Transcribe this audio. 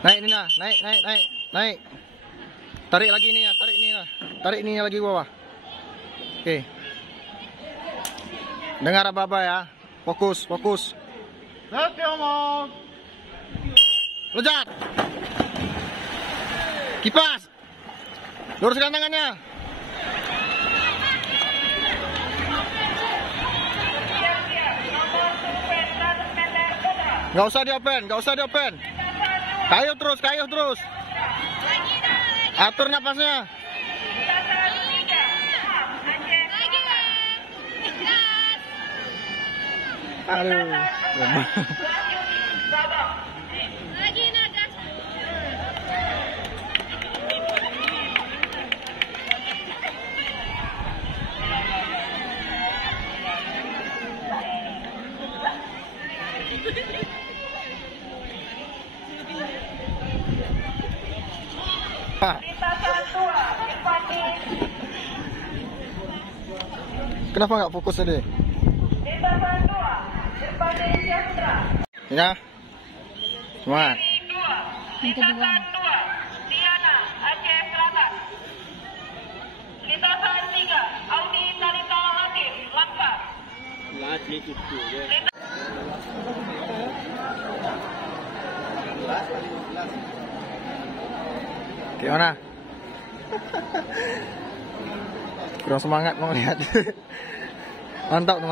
Naik ini lah, naik. Tarik lagi ni lah, tarik ni lagi ke bawah. Okey. Dengar apa-apa ya. Fokus. Oke, Omong. Lejat. Kipas. Luruskan tangannya. Nggak usah diopen. Kayuh terus. Atur napasnya. Aduh. Kenapa nggak fokus tadi? Ya, semangat. Yang kedua. Diana, Aceh Selatan. Lintasan 3, Audi Talita Hakim, Langkah. Gimana? Kurang semangat mau lihat. Mantap.